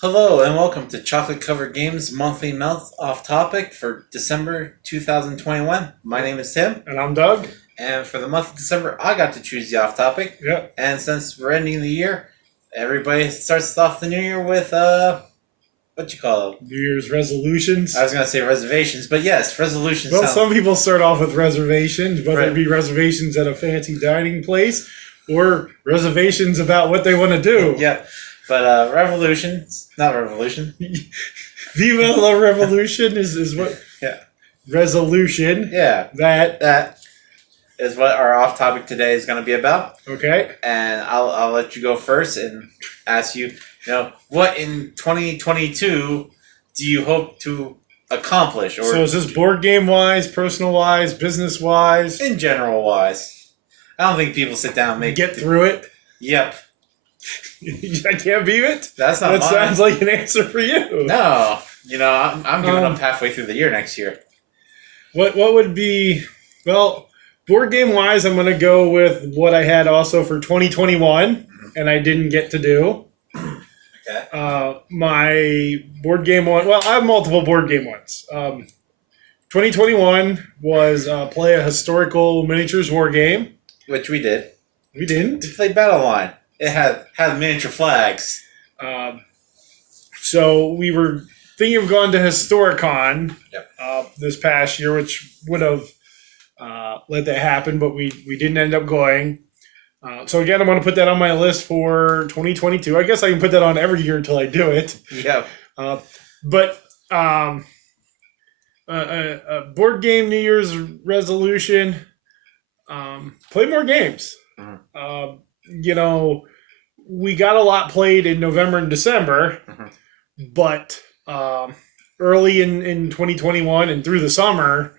Hello and welcome to Chocolate Covered Games Monthly Mouth Off Topic for December 2021. My name is Tim, And I'm Doug. and for the month of December, I got to choose the off topic. Yep. And since we're ending the year, everybody starts off the new year with what you call it? New Year's resolutions. I was gonna say reservations, but yes, resolutions. Well, some people start off with reservations, whether Right. it be reservations at a fancy dining place or reservations about what they want to do. Yep. But revolutions, not revolution. Viva la Revolution is what? Yeah. Resolution. Yeah, That. that is what our off topic today is going to be about. Okay. And I'll let you go first and ask you, what in 2022 do you hope to accomplish, or So is this board game wise, personal wise, business wise? in general wise? I don't think people sit down and make Get through it. Yep, I can't beat it. that's not That mine. sounds like an answer for you. No, I'm giving Um, up halfway through the year next year. What would be, well, board game wise, I'm going to go with what I had also for 2021 and I didn't get to do. Okay. My board game one, well, I have multiple board game ones. 2021 was play a historical miniatures war game. Which we did. We didn't. We played Battle Line. It had miniature flags. So we were thinking of going to Historicon Yep. this past year, which would have let that happen, but we didn't end up going. So again, I'm going to put that on my list for 2022. I guess I can put that on every year until I do it. Yep. But a board game New Year's resolution: play more games. Mhm. We got a lot played in November and December, Mhm. but early in 2021 and through the summer,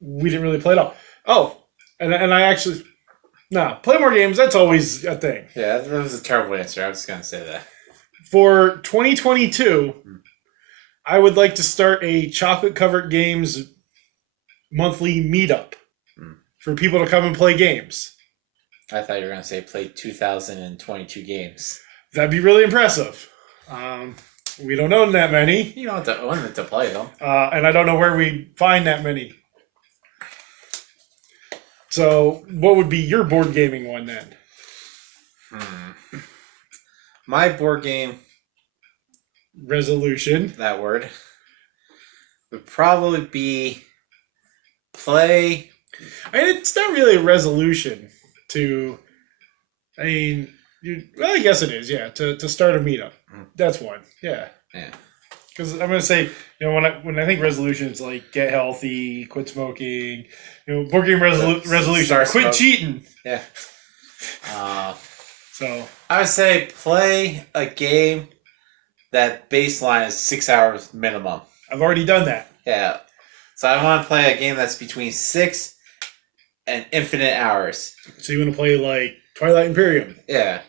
we didn't really play it all. Oh, and I actually, play more games. That's always a thing. Yeah, that was a terrible answer. I was just gonna say that. For 2022, I would like to start a chocolate covered games monthly meetup for people to come and play games. I thought you were gonna say play 2022 games. That'd be really impressive. We don't own that many, You don't have to own it to play them. and I don't know where we find that many. So, what would be your board gaming one then? My board game, Resolution. that word, would probably be play. I mean, it's not really a resolution to. I mean, I guess it is. Yeah, to start a meetup. That's one. Yeah. Yeah. Because I'm gonna say, when I think resolution, it's like get healthy, quit smoking. Board game resolution, Start quit smoke. cheating. Yeah. So I would say play a game that baseline is 6 hours minimum. I've already done that. Yeah. So I want to play a game that's between 6 and infinite hours. So you want to play like Twilight Imperium Yeah.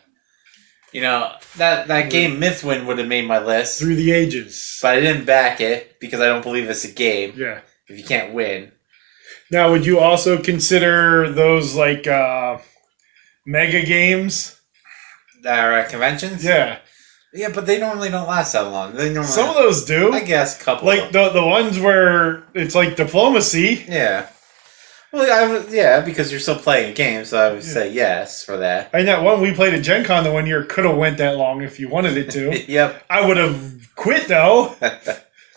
That game Mythwind would have made my list, through the ages. but I didn't back it because I don't believe it's a game Yeah. if you can't win. Now, would you also consider those like mega games? That are at conventions? Yeah. Yeah, but they normally don't last that long. They normally Some of those do. I guess a couple Like of them. the ones where it's like diplomacy. Yeah. Well, because you're still playing a game, so I would say yes for that. I mean, that one we played at Gen Con the one year could have went that long if you wanted it to. Yep. I would have quit though,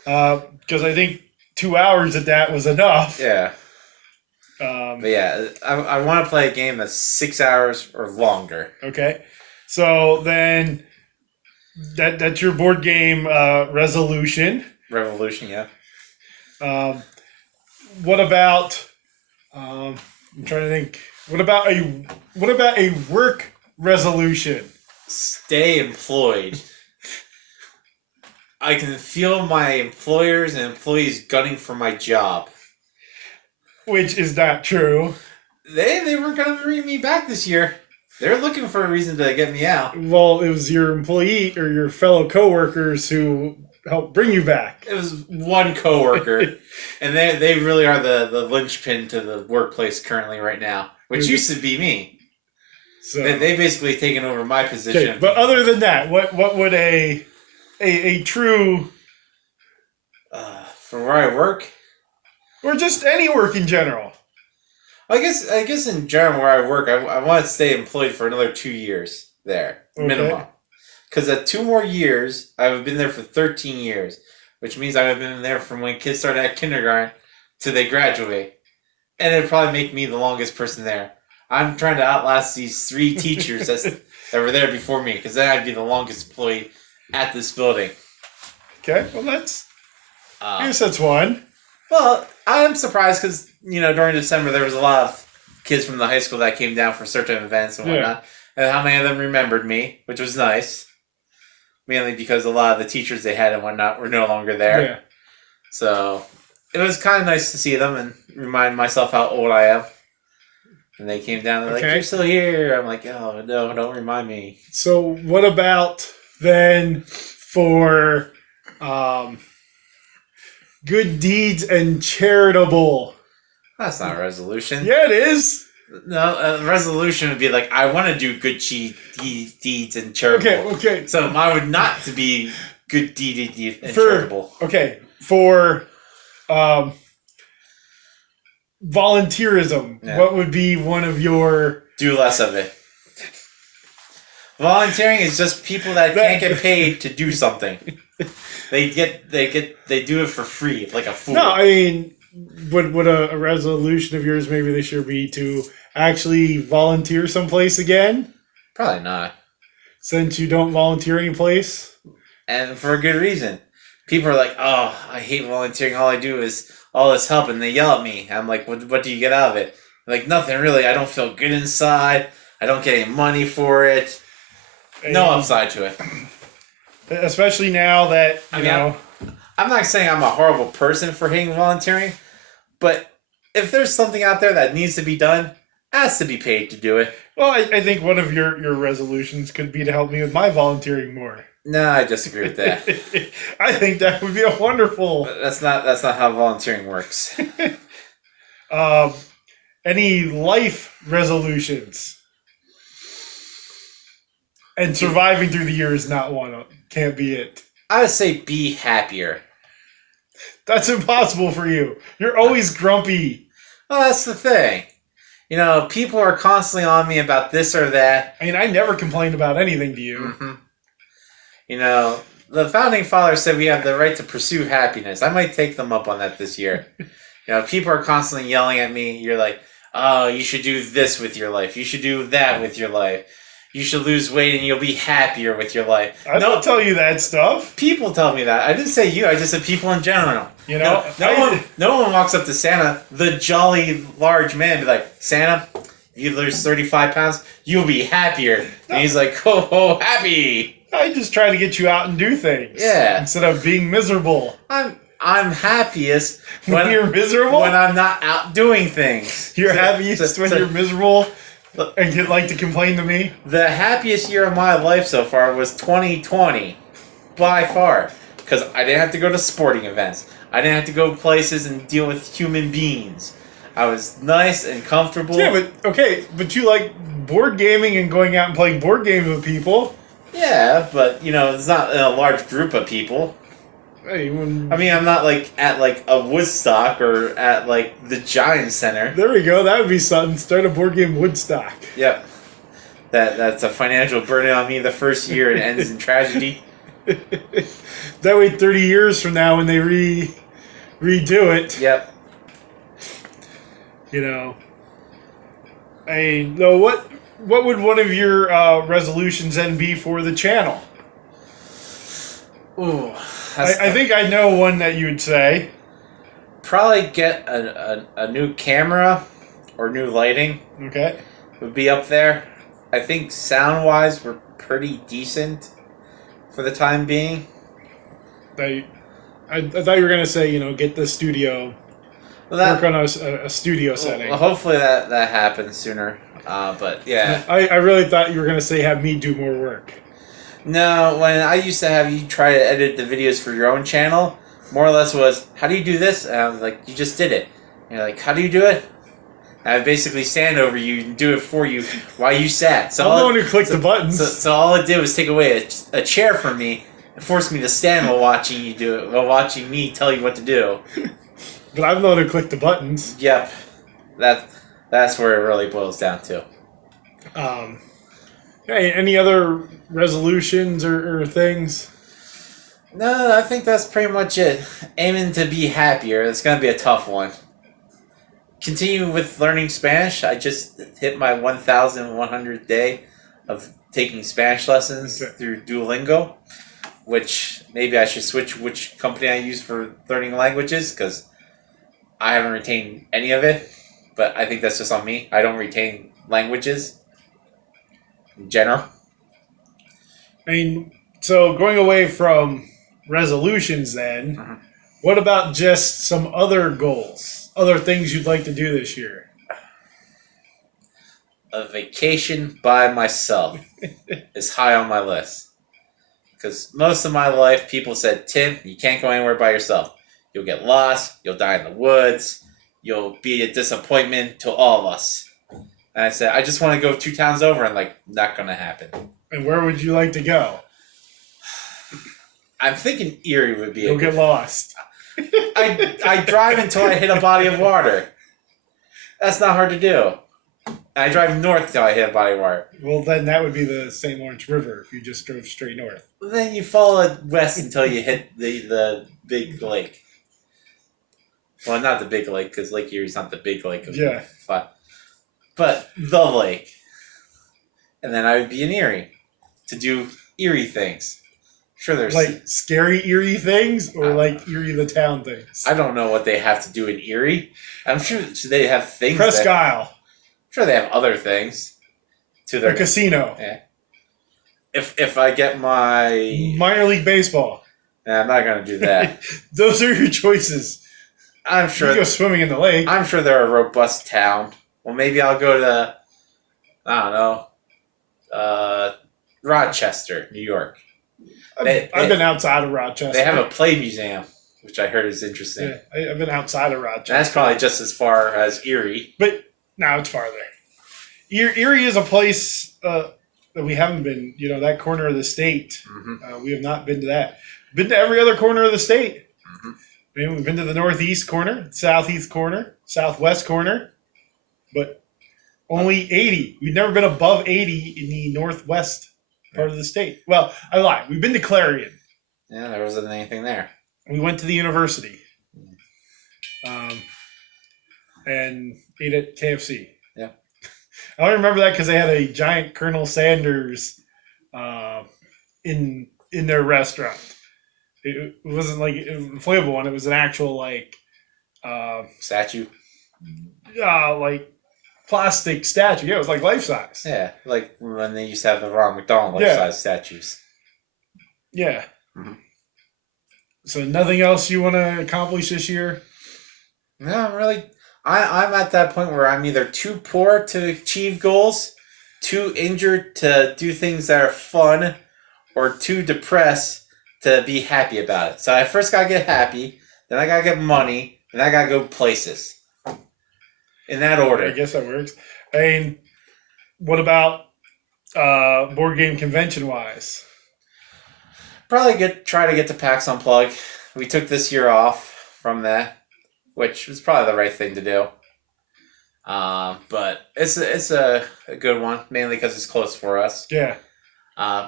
because I think 2 hours at that was enough. Yeah. But yeah, I want to play a game that's 6 hours or longer. Okay, so then that's your board game resolution. Revolution, yeah. What about? I'm trying to think. What about a work resolution? Stay employed. I can feel my employers and employees gunning for my job. Which is not true. They weren't going to bring me back this year. They're looking for a reason to get me out. Well, it was your employee or your fellow coworkers who helped bring you back. It was one coworker, and they really are the linchpin to the workplace currently right now, which used to be me. So They basically taken over my position. okay, but other than that, what would a a true, From where I work, or just any work in general. I guess in general where I work, I want to stay employed for another 2 years there minimum. Okay. Because at 2 more years, I've been there for 13 years, which means I've been there from when kids started at kindergarten till they graduate, and it'd probably make me the longest person there. I'm trying to outlast these 3 teachers that were there before me, because then I'd be the longest employee at this building. Okay, well that's, I Uh, guess that's one. well, I'm surprised because during December there was a lot of kids from the high school that came down for certain events and Yeah. whatnot, and how many of them remembered me, which was nice. Mainly because a lot of the teachers they had and whatnot were no longer there. Yeah. So it was kind of nice to see them and remind myself how old I am. And they came down and they're like, Okay. "You're still here." I'm like, "Oh no, don't remind me." So what about then for good deeds and charitable? That's not a resolution. Yeah, it is. No, a resolution would be like, I want to do good deeds and charitable. Okay. So mine would not to be good deeds and For- charitable. Okay. For volunteerism, Yeah. what would be one of your? Do less of it. Volunteering is just people that can't get paid to do something. They do it for free, like a fool. No, I mean, would a resolution of yours maybe this year be to actually volunteer someplace again, Probably not. since you don't volunteer any place? And for a good reason. People are like, "Oh, I hate volunteering. All I do is all this help," and they yell at me. I'm like, "What do you get out of it?" Like, nothing really. I don't feel good inside. I don't get any money for it. No And upside to it. especially now that you I mean, know. I'm not saying I'm a horrible person for hating volunteering, but if there's something out there that needs to be done, it has to be paid to do it. Well, I think one of your resolutions could be to help me with my volunteering more. No, I disagree with that. I think that would be a wonderful. That's not how volunteering works. Any life resolutions? And surviving through the year is not one. Can't be it. I would say be happier. That's impossible for you. You're always grumpy. Well, that's the thing. People are constantly on me about this or that. I mean, I never complain about anything to you. hmm The founding fathers said we have the right to pursue happiness. I might take them up on that this year. People are constantly yelling at me. You're like, "Oh, you should do this with your life. You should do that with your life. You should lose weight and you'll be happier with your life." I don't tell you that stuff. People tell me that. I didn't say you. I just said people in general. You know, No one walks up to Santa, the jolly large man, and be like, "Santa, if you lose 35 pounds, you'll be happier." And he's like, "Ho, happy." I just try to get you out and do things. Yeah. Instead of being miserable. I'm happiest When you're miserable? when I'm not out doing things. You're So- happiest so- when so you're miserable and you like to complain to me? The happiest year of my life so far was 2020, by far, because I didn't have to go to sporting events. I didn't have to go places and deal with human beings. I was nice and comfortable. Yeah, but you like board gaming and going out and playing board games with people. Yeah, but it's not in a large group of people. Hey, I mean, I'm not like at like a Woodstock or at like the Giant Center. there we go. That would be something. Start a board game Woodstock. Yep. That's a financial burden on me the first year and ends in tragedy. That way, 30 years from now, when they redo it, Yep. I mean, no. What would one of your resolutions then be for the channel? Ooh. I think I know one that you would say. Probably get a new camera or new lighting Okay. would be up there. I think sound wise we're pretty decent for the time being. I thought you were gonna say get the studio, Well, work on a studio setting. well, hopefully that happens sooner. But yeah. I really thought you were gonna say have me do more work. No, when I used to have you try to edit the videos for your own channel, more or less was, how do you do this? And I was like, you just did it. And you're like, how do you do it? And I would basically stand over you and do it for you while you sat. So I'm the one who clicked the buttons. So all it did was take away a chair from me and force me to stand while watching you do it, while watching me tell you what to do. But I'm the one who clicked the buttons. Yep, that's where it really boils down to. Hey, any other resolutions or things? No, I think that's pretty much it. Aiming to be happier. It's gonna be a tough one. Continue with learning Spanish. I just hit my 1,100th day of taking Spanish lessons through Duolingo, which maybe I should switch which company I use for learning languages because I haven't retained any of it. But I think that's just on me. I don't retain languages in general. I mean, so going away from resolutions then, what about just some other goals? Other things you'd like to do this year? A vacation by myself is high on my list. Because most of my life, people said, Tim, you can't go anywhere by yourself. You'll get lost. You'll die in the woods. You'll be a disappointment to all of us. And I said, I just want to go 2 towns over. And not going to happen. And where would you like to go? I'm thinking Erie would be You'll get lost. I drive until I hit a body of water. That's not hard to do. And I drive north till I hit a body of water. Well, then that would be the St. Lawrence River if you just drove straight north. Then you follow it west until you hit the big lake. Well, not the big lake, because Lake Erie's not the big lake. Yeah. But the lake. And then I would be in Erie to do Erie things. Sure, there's like scary Erie things or like Erie the town things. I don't know what they have to do in Erie. I'm sure they have things. Presque Isle. I'm sure they have other things. To their a casino. Yeah. If I get my minor league baseball. I'm not gonna do that. Those are your choices. I'm sure you go swimming in the lake. I'm sure they're a robust town. Well, maybe I'll go to I don't know, Rochester, New York. I've been outside of Rochester. They have a play museum, which I heard is interesting. Yeah, I've been outside of Rochester. That's probably just as far as Erie. But no, it's farther. Erie is a place that we haven't been. You know, that corner of the state. Mm-hmm. We have not been to that. Been to every other corner of the state. Mm-hmm. I mean, we've been to the northeast corner, southeast corner, southwest corner, but only 80. We've never been above 80 in the northwest part of the state. Well, I lied. We've been to Clarion. Yeah, there wasn't anything there. We went to the university. And ate at KFC. Yeah. I only remember that because they had a giant Colonel Sanders in their restaurant. It wasn't like an inflatable one. It was an actual statue. Like plastic statue. Yeah, it was like life size. Yeah, like when they used to have the Ronald McDonald life size statues. Yeah. Mm-hmm. So nothing else you want to accomplish this year? No, really. I'm at that point where I'm either too poor to achieve goals, too injured to do things that are fun, or too depressed to be happy about it. So I first gotta get happy, then I gotta get money, then I gotta go places. In that order. I guess that works. I mean, what about board game convention wise? Probably try to get to PAX Unplugged. We took this year off from that, which was probably the right thing to do. But it's a good one, mainly because it's close for us. Yeah.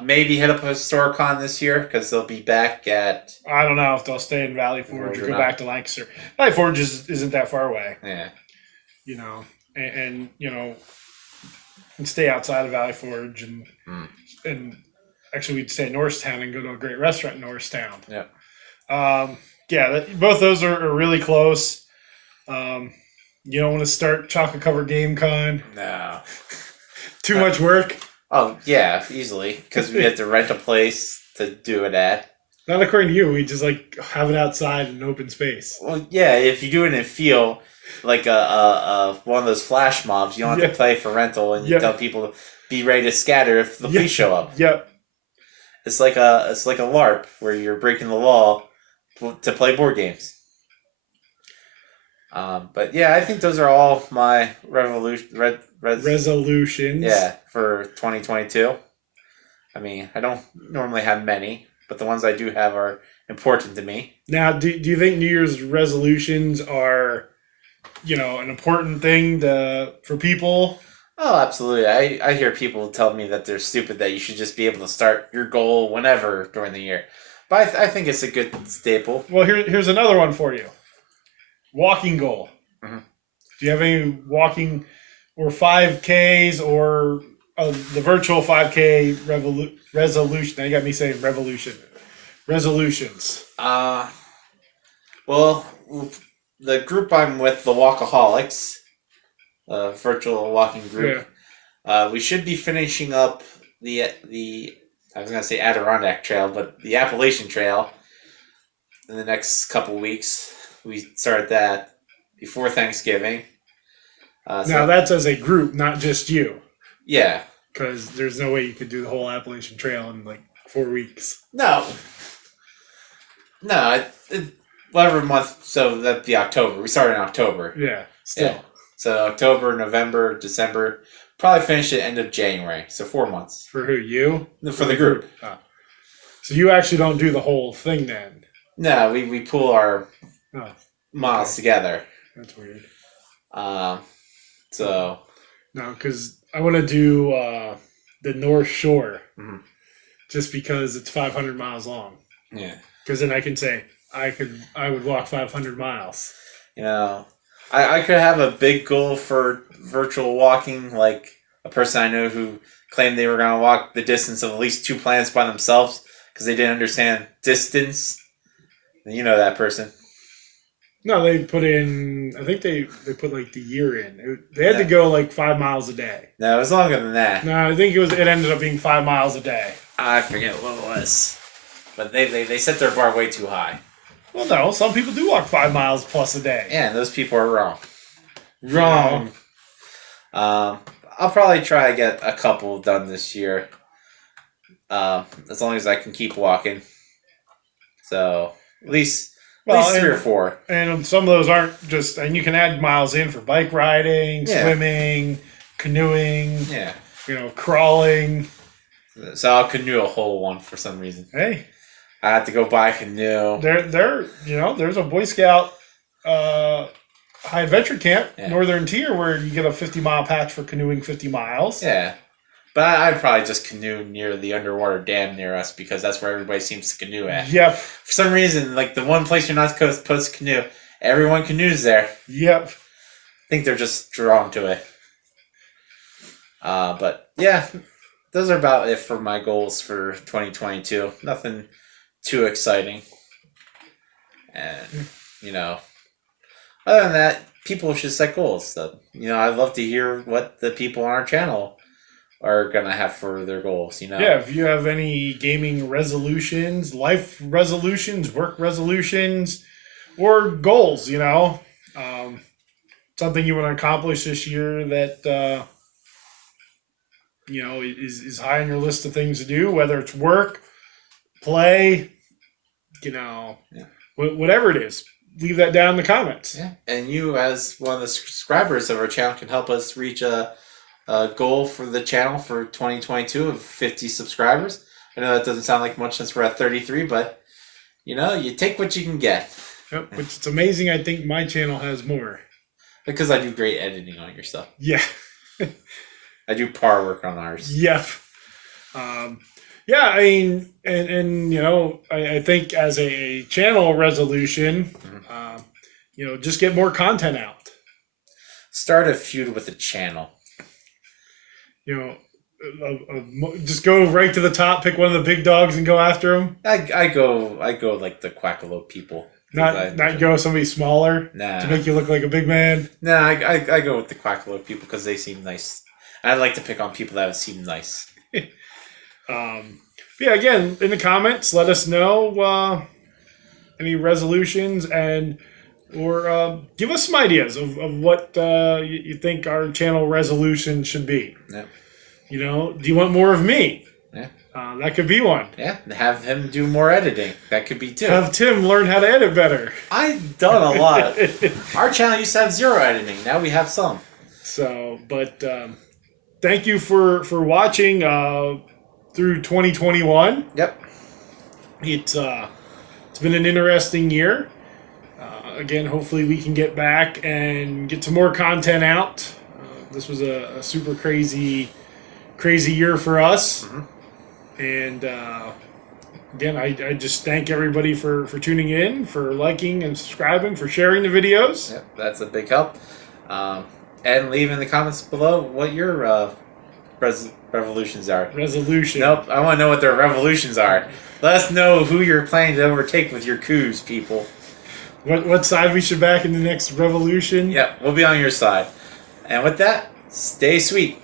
Maybe hit up a Historicon this year because they'll be back at. I don't know if they'll stay in Valley Forge or go back to Lancaster. Valley Forge isn't that far away. Yeah. You know, and you know, and stay outside of Valley Forge and actually we'd stay in Norristown and go to a great restaurant in Norristown. Yeah. Both those are really close. You don't want to start chocolate covered Game Con. No. Too much work. Oh yeah, easily because we had to rent a place to do it at. Not according to you. We just like have it outside in open space. Well, yeah, if you do it in feel like a one of those flash mobs, you don't have to play for rental, and you tell people to be ready to scatter if the police show up. Yep. It's like a LARP where you're breaking the law to play board games. But yeah, I think those are all my resolutions. Yeah, for 2022. I mean, I don't normally have many, but the ones I do have are important to me. Now, do you think New Year's resolutions are, an important thing for people? Oh, absolutely. I hear people tell me that they're stupid, that you should just be able to start your goal whenever during the year. But I think it's a good staple. Well, here's another one for you. Walking goal. Mhm. Do you have any walking or 5Ks or the virtual 5K resolution? Now you got me saying revolution. Resolutions. Well, the group I'm with, the Walkaholics, virtual walking group, we should be finishing up the I was gonna say Adirondack Trail, but the Appalachian Trail in the next couple weeks. We start that before Thanksgiving. Now that's as a group, not just you, yeah, because there's no way you could do the whole Appalachian Trail in like 4 weeks. no, whatever month. So that'd be October. We started in October. Yeah, still. Yeah. So October, November, December. Probably finish at end of January. So 4 months. For who? You? For the group. Oh. So you actually don't do the whole thing then? No, we pool our miles okay. together. That's weird. So. No, because I want to do the North Shore, just because it's 500 miles long. Yeah. Because then I can say I would walk 500 miles. I could have a big goal for virtual walking, like a person I know who claimed they were going to walk the distance of at least 2 planets by themselves because they didn't understand distance. You know that person. No, they put in. I think they put like the year in. They had to go like 5 miles a day. No, it was longer than that. No, I think it ended up being 5 miles a day. I forget what it was, but they set their bar way too high. Well, no, some people do walk 5 miles plus a day. Yeah, and those people are wrong. Wrong. I'll probably try to get a couple done this year, as long as I can keep walking. So at least 3 or 4. And some of those aren't just, and you can add miles in for bike riding, swimming, canoeing, crawling. So I'll canoe a whole one for some reason. Hey, I have to go buy a canoe. There's a Boy Scout high adventure camp, Northern Tier, where you get a 50-mile patch for canoeing 50 miles. Yeah. But I'd probably just canoe near the underwater dam near us because that's where everybody seems to canoe at. Yep. For some reason, like the one place you're not supposed to canoe, everyone canoes there. Yep. I think they're just drawn to it. But yeah, those are about it for my goals for 2022. Nothing too exciting. And, other than that, people should set goals. So, I'd love to hear what the people on our channel are going to have for their goals, Yeah, if you have any gaming resolutions, life resolutions, work resolutions, or goals, something you want to accomplish this year that, is high on your list of things to do, whether it's work, play, whatever it is, leave that down in the comments. Yeah, and you, as one of the subscribers of our channel, can help us reach a goal for the channel for 2022 of 50 subscribers. I know that doesn't sound like much since we're at 33, but you take what you can get. Yep, which it's amazing. I think my channel has more because I do great editing on your stuff. Yeah, I do par work on ours. Yep. Yeah, I mean, and I think as a channel resolution, just get more content out. Start a feud with a channel. Just go right to the top, pick one of the big dogs, and go after them. I go like the Quackalope people. Not go somebody smaller to make you look like a big man. Nah, I go with the Quackalope people because they seem nice. I like to pick on people that seem nice. Yeah, again, in the comments, let us know any resolutions or give us some ideas of what you think our channel resolution should be. Yeah. Do you want more of me? Yeah. That could be one. Yeah, have him do more editing. That could be too. Have Tim learn how to edit better. I've done a lot. Our channel used to have 0 editing. Now we have some. So, but thank you for watching through 2021. Yep. It's been an interesting year. Again, hopefully we can get back and get some more content out. This was a super crazy year for us. And again, I just thank everybody for tuning in, for liking and subscribing, for sharing the videos. Yep, that's a big help. And leave in the comments below what your revolutions are. Resolution. Nope, I want to know what their revolutions are. Let us know who you're planning to overtake with your coups, people. What side we should back in the next revolution? Yep, we'll be on your side. And with that, stay sweet.